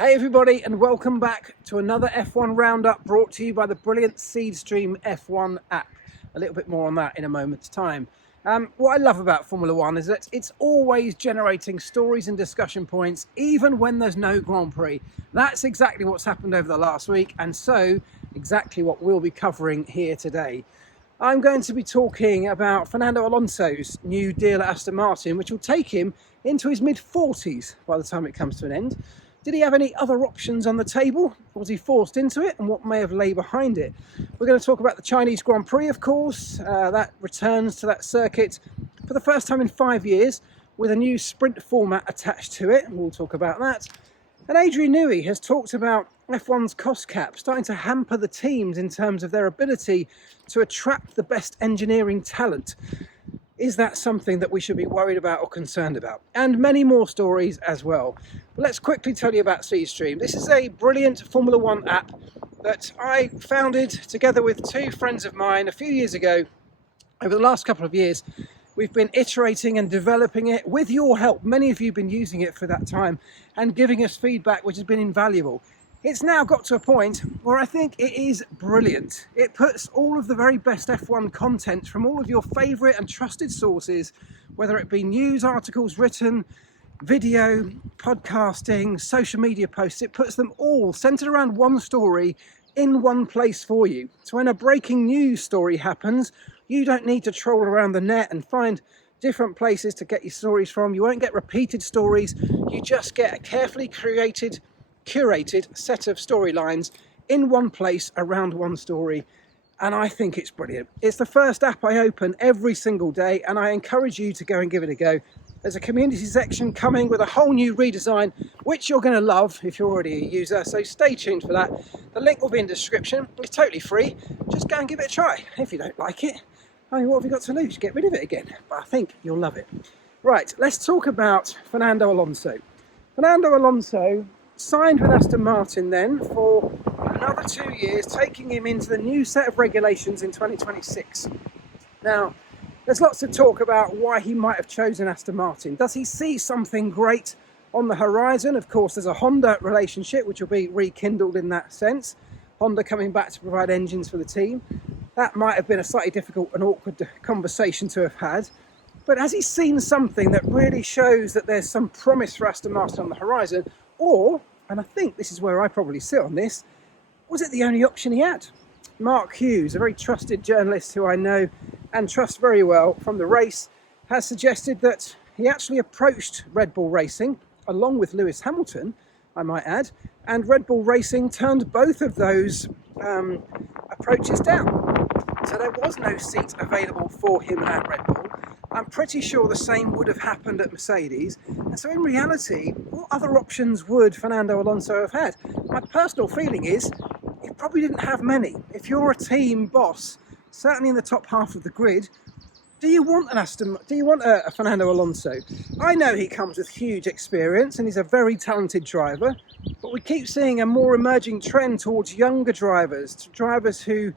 Hey everybody, and welcome back to another F1 Roundup brought to you by the brilliant SeedStream F1 app. A little bit more on that in a moment's time. What I love about Formula One is that it's always generating stories and discussion points, even when there's no Grand Prix. That's exactly what's happened over the last week, and so exactly what we'll be covering here today. I'm going to be talking about Fernando Alonso's new deal at Aston Martin, which will take him into his mid-40s by the time it comes to an end. Did he have any other options on the table? Was he forced into it, and what may have lay behind it? We're going to talk about the Chinese Grand Prix, of course. That returns to that circuit for the first time in 5 years with a new sprint format attached to it. We'll talk about that. And Adrian Newey has talked about F1's cost cap starting to hamper the teams in terms of their ability to attract the best engineering talent. Is that something that we should be worried about or concerned about? And many more stories as well. But let's quickly tell you about SeedStream. This is a brilliant Formula One app that I founded together with two friends of mine a few years ago. Over the last couple of years, we've been iterating and developing it with your help. Many of you have been using it for that time and giving us feedback, which has been invaluable. It's now got to a point where I think it is brilliant. It puts all of the very best F1 content from all of your favourite and trusted sources, whether it be news articles written, video, podcasting, social media posts. It puts them all centred around one story in one place for you. So when a breaking news story happens, you don't need to troll around the net and find different places to get your stories from. You won't get repeated stories. You just get a carefully curated set of storylines in one place around one story, and I think it's brilliant. It's the first app I open every single day, and I encourage you to go and give it a go. There's a community section coming with a whole new redesign, which you're going to love if you're already a user, so stay tuned for that. The link will be in the description. It's totally free. Just go and give it a try. If you don't like it, I mean, what have you got to lose? Get rid of it again. But I think you'll love it. Right, let's talk about Fernando Alonso. Fernando Alonso signed with Aston Martin then for another 2 years, taking him into the new set of regulations in 2026. Now, there's lots of talk about why he might have chosen Aston Martin. Does he see something great on the horizon? Of course, there's a Honda relationship, which will be rekindled in that sense. Honda coming back to provide engines for the team. That might have been a slightly difficult and awkward conversation to have had. But has he seen something that really shows that there's some promise for Aston Martin on the horizon? Or, and I think this is where I probably sit on this, was it the only option he had? Mark Hughes, a very trusted journalist who I know and trust very well from the race, has suggested that he actually approached Red Bull Racing, along with Lewis Hamilton, I might add, and Red Bull Racing turned both of those approaches down. So there was no seat available for him at Red Bull. I'm pretty sure the same would have happened at Mercedes. And so in reality, what other options would Fernando Alonso have had? My personal feeling is he probably didn't have many. If you're a team boss, certainly in the top half of the grid, do you want a Fernando Alonso? I know he comes with huge experience and he's a very talented driver, but we keep seeing a more emerging trend towards younger drivers who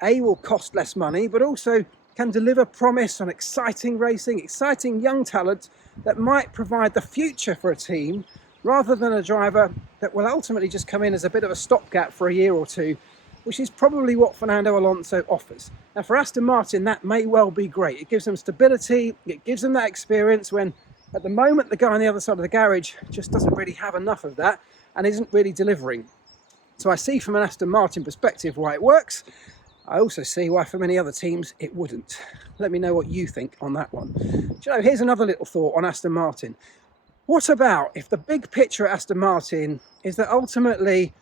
will cost less money, but also can deliver promise on exciting racing, exciting young talent that might provide the future for a team, rather than a driver that will ultimately just come in as a bit of a stopgap for a year or two, which is probably what Fernando Alonso offers. Now for Aston Martin, that may well be great. It gives them stability, it gives them that experience when at the moment the guy on the other side of the garage just doesn't really have enough of that and isn't really delivering. So I see from an Aston Martin perspective why it works. I also see why for many other teams it wouldn't. Let me know what you think on that one. Do you know, here's another little thought on Aston Martin. What about if the big picture at Aston Martin is that ultimately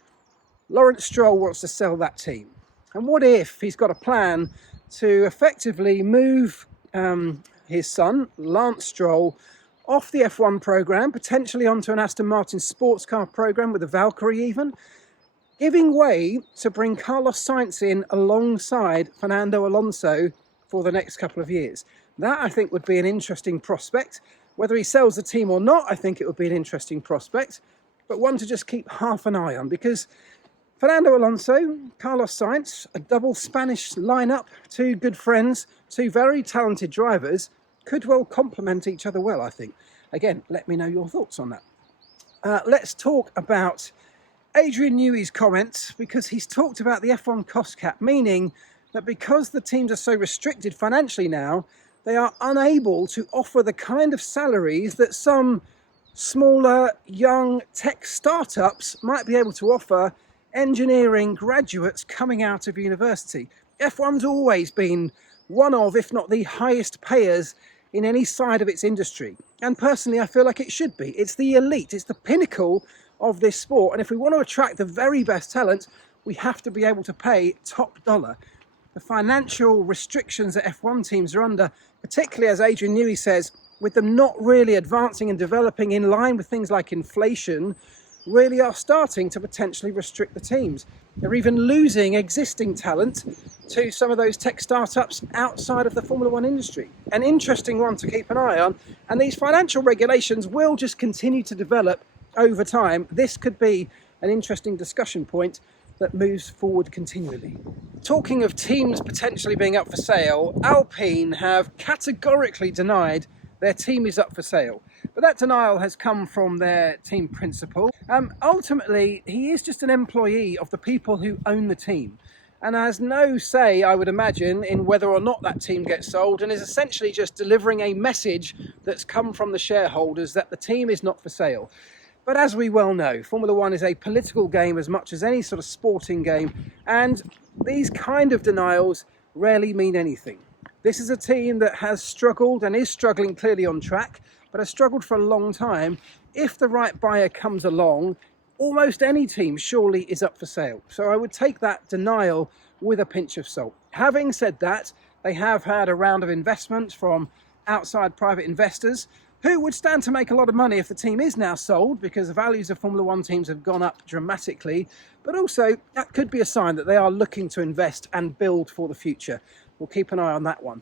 Lawrence Stroll wants to sell that team? And what if he's got a plan to effectively move his son, Lance Stroll, off the F1 programme, potentially onto an Aston Martin sports car programme with a Valkyrie even, giving way to bring Carlos Sainz in alongside Fernando Alonso for the next couple of years? That, I think, would be an interesting prospect. Whether he sells the team or not, I think it would be an interesting prospect, but one to just keep half an eye on, because Fernando Alonso, Carlos Sainz, a double Spanish lineup, two good friends, two very talented drivers, could well complement each other well, I think. Again, let me know your thoughts on that. let's talk about Adrian Newey's comments, because he's talked about the F1 cost cap, meaning that because the teams are so restricted financially now, they are unable to offer the kind of salaries that some smaller, young tech startups might be able to offer engineering graduates coming out of university. F1's always been one of, if not the highest payers in any side of its industry. And personally, I feel like it should be. It's the elite, it's the pinnacle of this sport. And if we want to attract the very best talent, we have to be able to pay top dollar. The financial restrictions that F1 teams are under, particularly as Adrian Newey says, with them not really advancing and developing in line with things like inflation, really are starting to potentially restrict the teams. They're even losing existing talent to some of those tech startups outside of the Formula One industry. An interesting one to keep an eye on, and these financial regulations will just continue to develop over time. This could be an interesting discussion point that moves forward continually. Talking of teams potentially being up for sale, Alpine have categorically denied their team is up for sale. But that denial has come from their team principal. Ultimately, he is just an employee of the people who own the team and has no say, I would imagine, in whether or not that team gets sold, and is essentially just delivering a message that's come from the shareholders that the team is not for sale. But as we well know, Formula One is a political game as much as any sort of sporting game, and these kind of denials rarely mean anything. This is a team that has struggled and is struggling clearly on track, but has struggled for a long time. If the right buyer comes along, almost any team surely is up for sale. So I would take that denial with a pinch of salt. Having said that, they have had a round of investment from outside private investors who would stand to make a lot of money if the team is now sold, because the values of Formula One teams have gone up dramatically. But also, that could be a sign that they are looking to invest and build for the future. We'll keep an eye on that one.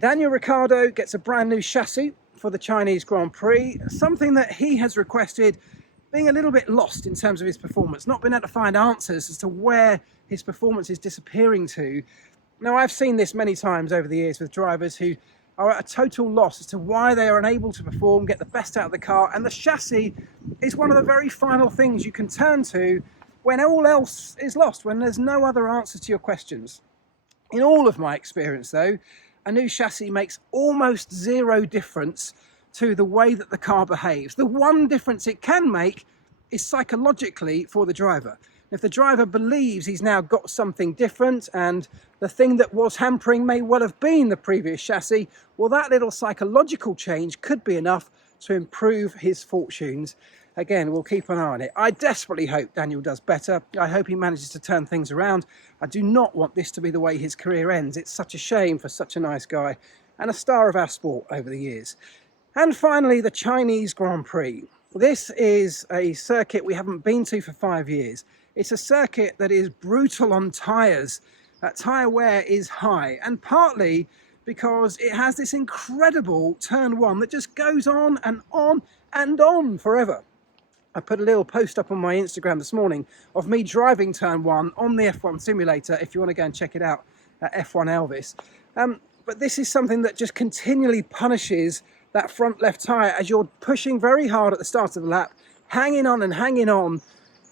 Daniel Ricciardo gets a brand new chassis for the Chinese Grand Prix, something that he has requested, being a little bit lost in terms of his performance, not been able to find answers as to where his performance is disappearing to. Now, I've seen this many times over the years with drivers who are at a total loss as to why they are unable to perform, get the best out of the car, and the chassis is one of the very final things you can turn to when all else is lost, when there's no other answers to your questions. In all of my experience, though, a new chassis makes almost zero difference to the way that the car behaves. The one difference it can make is psychologically for the driver. If the driver believes he's now got something different and the thing that was hampering may well have been the previous chassis, well, that little psychological change could be enough to improve his fortunes. Again, we'll keep an eye on it. I desperately hope Daniel does better. I hope he manages to turn things around. I do not want this to be the way his career ends. It's such a shame for such a nice guy and a star of our sport over the years. And finally, the Chinese Grand Prix. This is a circuit we haven't been to for 5 years. It's a circuit that is brutal on tyres. Tyre wear is high, and partly because it has this incredible turn one that just goes on and on and on forever. I put a little post up on my Instagram this morning of me driving turn one on the F1 simulator, if you want to go and check it out at F1 Elvis. But this is something that just continually punishes that front left tyre as you're pushing very hard at the start of the lap, hanging on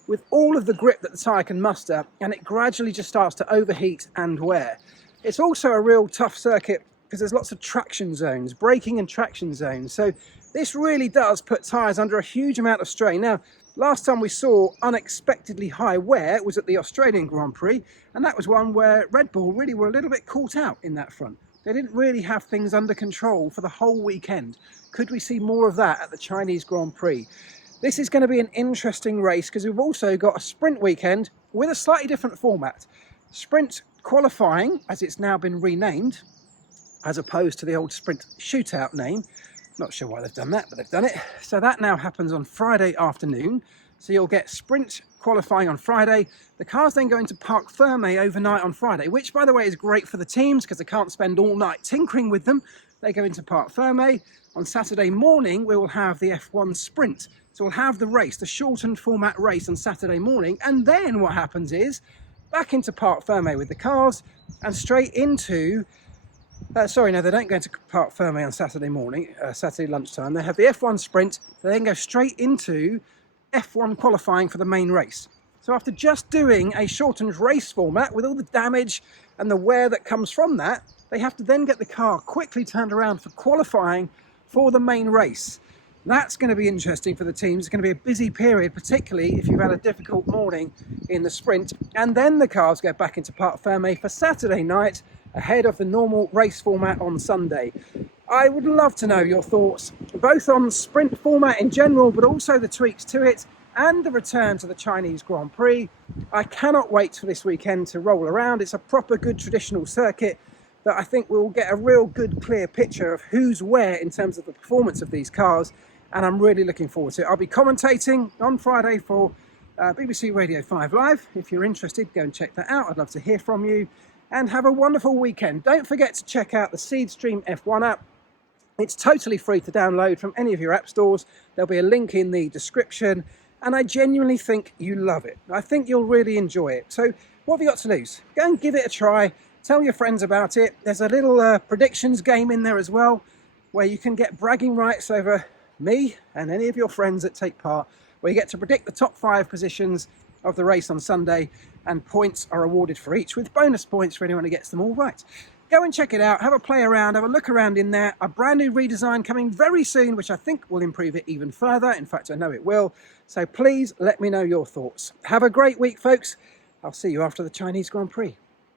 with all of the grip that the tyre can muster, and it gradually just starts to overheat and wear. It's also a real tough circuit because there's lots of traction zones, braking and traction zones. So this really does put tyres under a huge amount of strain. Now, last time we saw unexpectedly high wear was at the Australian Grand Prix, and that was one where Red Bull really were a little bit caught out in that front. They didn't really have things under control for the whole weekend. Could we see more of that at the Chinese Grand Prix? This is going to be an interesting race because we've also got a sprint weekend with a slightly different format. Sprint qualifying, as it's now been renamed, as opposed to the old sprint shootout name. Not sure why they've done that, but they've done it. So that now happens on Friday afternoon. So you'll get sprint qualifying on Friday. The cars then go into Parc Fermé overnight on Friday, which, by the way, is great for the teams because they can't spend all night tinkering with them. They go into Parc Fermé. On Saturday morning, we will have the F1 sprint. So we'll have the race, the shortened format race on Saturday morning. And then what happens is back into Parc Fermé with the cars and straight into... sorry, no, they don't go into Parc Fermé on Saturday morning, Saturday lunchtime. They have the F1 sprint. They then go straight into F1 qualifying for the main race. So after just doing a shortened race format with all the damage and the wear that comes from that, they have to then get the car quickly turned around for qualifying for the main race. That's going to be interesting for the teams. It's going to be a busy period, particularly if you've had a difficult morning in the sprint. And then the cars go back into Parc Fermé for Saturday night ahead of the normal race format on Sunday. I would love to know your thoughts, both on sprint format in general, but also the tweaks to it and the return to the Chinese Grand Prix. I cannot wait for this weekend to roll around. It's a proper good traditional circuit that I think we'll get a real good clear picture of who's where in terms of the performance of these cars, and I'm really looking forward to it. I'll be commentating on Friday for BBC Radio 5 Live. If you're interested, go and check that out. I'd love to hear from you, and have a wonderful weekend. Don't forget to check out the SeedStream F1 app. It's totally free to download from any of your app stores. There'll be a link in the description, and I genuinely think you love it. I think you'll really enjoy it. So what have you got to lose? Go and give it a try. Tell your friends about it. There's a little predictions game in there as well, where you can get bragging rights over me and any of your friends that take part, where you get to predict the top 5 positions of the race on Sunday, and points are awarded for each, with bonus points for anyone who gets them all right. Go and check it out, have a play around, have a look around in there. A brand new redesign coming very soon, which I think will improve it even further. In fact, I know it will. So please let me know your thoughts. Have a great week, folks. I'll see you after the Chinese Grand Prix.